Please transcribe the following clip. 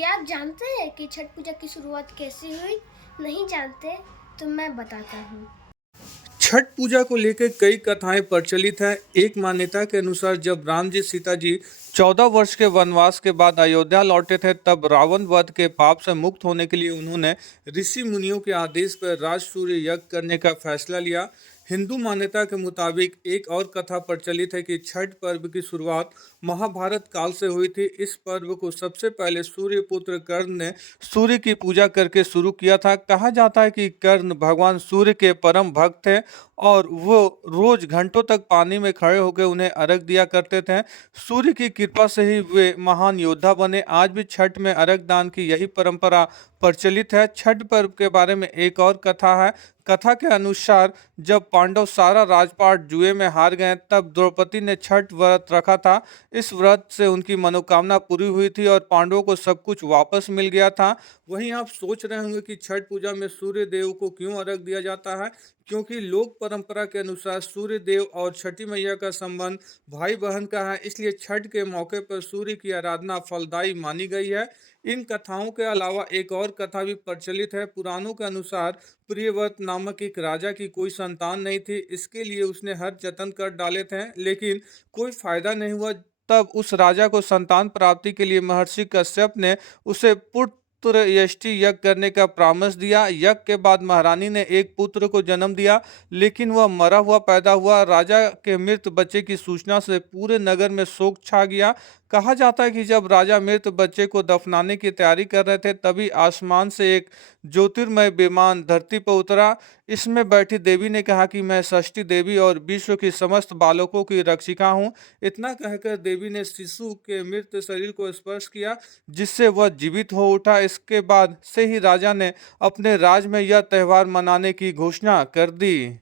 क्या आप जानते हैं कि छठ पूजा की शुरुआत कैसे हुई? नहीं जानते? तो मैं बताता हूँ। छठ पूजा को लेकर कई कथाएं प्रचलित हैं। एक मान्यता के अनुसार जब राम जी सीता जी 14 वर्ष के वनवास के बाद अयोध्या लौटे थे, तब रावण वध के पाप से मुक्त होने के लिए उन्होंने ऋषि मुनियों के आदेश पर राज सूर्य यज्ञ करने का फैसला लिया। हिंदू मान्यता के मुताबिक एक और कथा प्रचलित है कि छठ पर्व की शुरुआत महाभारत काल से हुई थी। इस पर्व को सबसे पहले सूर्य पुत्र कर्ण ने सूर्य की पूजा करके शुरू किया था। कहा जाता है कि कर्ण भगवान सूर्य के परम भक्त थे और वो रोज घंटों तक पानी में खड़े होकर उन्हें अर्घ दिया करते थे। सूर्य की कृपा से ही वे महान योद्धा बने। आज भी छठ में अर्घ दान की यही परंपरा प्रचलित है। छठ पर्व के बारे में एक और कथा है। कथा के अनुसार जब पांडव सारा राजपाट जुए में हार गए, तब द्रौपदी ने छठ व्रत रखा था। इस व्रत से उनकी मनोकामना पूरी हुई थी और पांडवों को सब कुछ वापस मिल गया था। वहीं आप सोच रहे होंगे कि छठ पूजा में सूर्य देव को क्यों अर्घ दिया जाता है। क्योंकि लोक परंपरा के अनुसार सूर्य देव और छठी मैया का संबंध भाई बहन का है, इसलिए छठ के मौके पर सूर्य की आराधना फलदायी मानी गई है। इन कथाओं के अलावा एक और कथा भी प्रचलित है। पुराणों के अनुसार प्रियव्रत नामक एक राजा की कोई संतान नहीं थी। इसके लिए उसने हर जतन कर डाले थे, लेकिन कोई फायदा नहीं हुआ। तब उस राजा को संतान प्राप्ति के लिए महर्षि कश्यप ने उसे पुत्र यष्टि यज्ञ करने का परामर्श दिया। यज्ञ के बाद महारानी ने एक पुत्र को जन्म दिया, लेकिन वह मरा हुआ पैदा हुआ। राजा के मृत बच्चे की सूचना से पूरे नगर में शोक छा गया। कहा जाता है कि जब राजा मृत बच्चे को दफनाने की तैयारी कर रहे थे, तभी आसमान से एक ज्योतिर्मय विमान धरती पर उतरा। इसमें बैठी देवी ने कहा कि मैं षष्ठी देवी और विश्व की समस्त बालकों की रक्षिका हूँ। इतना कहकर देवी ने शिशु के मृत शरीर को स्पर्श किया, जिससे वह जीवित हो उठा। इसके बाद से ही राजा ने अपने राज में यह त्योहार मनाने की घोषणा कर दी।